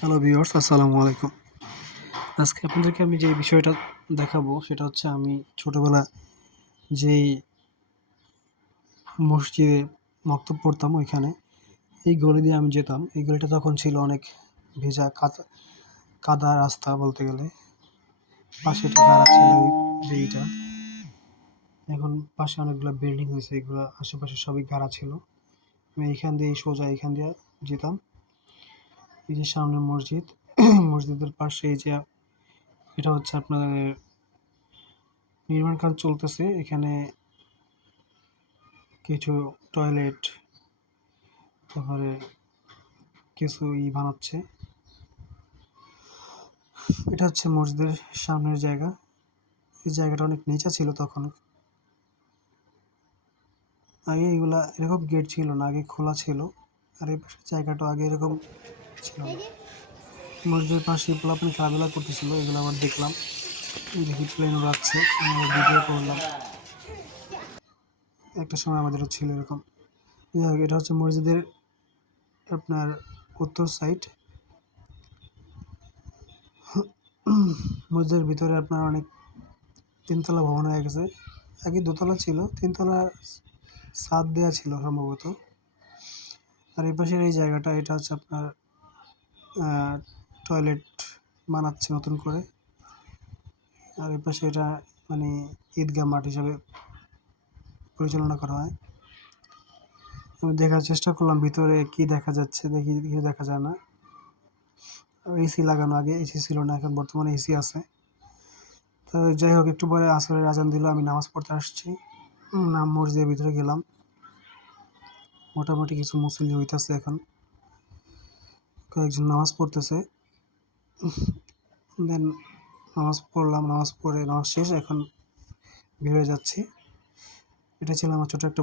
Hello viewers, আসসালামু আলাইকুম। আজকে আপনাদেরকে আমি যে বিষয়টা দেখাবো সেটা হচ্ছে আমি ছোটবেলা যেই মসজিদে মক্তব পড়তাম ওইখানে এই গলি দিয়ে আমি যেতাম। এই গলিটা তখন ছিল অনেক ভেজা কাদা রাস্তা বলতে গেলে। পাশে একটা গাড়া ছিল যেইটা। এখন পাশে অনেকগুলো বিল্ডিং হয়েছে, এগুলো আশেপাশে সবই গাড়া ছিল। আমি এইখান দিয়ে সোজা এইখান দিয়ে যেতাম। এই যে সামনে মসজিদ, মসজিদের পাশে এই যে এটা হচ্ছে আপনাদের নির্মাণ কাজ চলতেছে। এখানে কিছু টয়লেট, তারপরে কিছু বানাচ্ছে। এটা হচ্ছে মসজিদের সামনের জায়গা। এই জায়গাটা অনেক নিচা ছিল তখন। আগে এগুলা এরকম গেট ছিল না, আগে খোলা ছিল। আর এই পাশের জায়গাটা আগে এরকম ছিল না। মসজিদের পাশে পোলাপান খেলাধুলা করতেছিল, এগুলো আবার দেখলাম। যে হিট প্লেন উড়াচ্ছে, আমরা ভিডিও করলাম। একটা সময় আমাদেরও ছিল এরকম। যাই হোক, এটা হচ্ছে মসজিদের আপনার উত্তর সাইড। মসজিদের ভিতরে আপনার অনেক তিনতলা ভবন হয়ে গেছে। আগে দোতলা ছিল, তিনতলা ছাদ দেওয়া ছিল সম্ভবত। আর এই পাশের এই জায়গাটা এটা হচ্ছে আপনার টয়লেট বানাচ্ছে নতুন করে। আর এই পাশে এটা মানে ঈদগাহ মাঠ হিসাবে পরিচালনা করা হয়। আমি দেখার চেষ্টা করলাম ভিতরে কি দেখা যাচ্ছে, দেখি কিছু দেখা যায় না। এসি লাগানো, আগে এসি ছিল না, এখন বর্তমানে এসি আছে। তো যাই হোক, একটু পরে আসরের আজান দিল, আমি নামাজ পড়তে আসছি। মসজিদের ভিতরে গেলাম। মোটামুটি কিছু মুসল্লি হইতেছে এখন, কয়েকজন নামাজ পড়তেছে। দেন নামাজ পড়লাম, নামাজ পড়ে নামাজ শেষ, এখন বের হয়ে যাচ্ছি। এটা ছিল আমার ছোট একটা